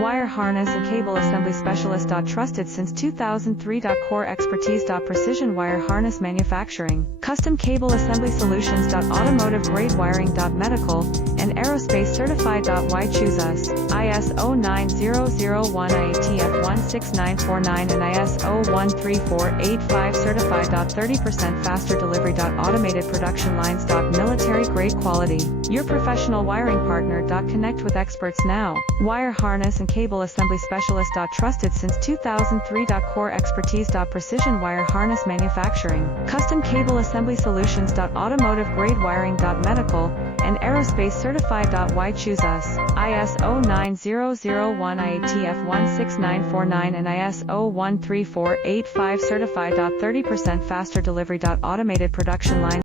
Wire harness and cable assembly specialist. Trusted since 2003. Core expertise. Precision wire harness manufacturing, custom cable assembly solutions. Automotive grade wiring. Medical and aerospace certified. Why choose us? ISO 9001 IATF 16949 and ISO 13485 certified. 30% faster delivery. Automated production lines. Military grade quality. Your professional wiring partner. Connect with experts now. Wire harness and cable assembly specialist. Trusted since 2003. Core expertise. Precision wire harness manufacturing, custom cable assembly solutions. Automotive grade wiring. Medical and aerospace certified. Why choose us? ISO 9001 IATF 16949 and ISO 13485 certified. 30% faster delivery. Automated production line.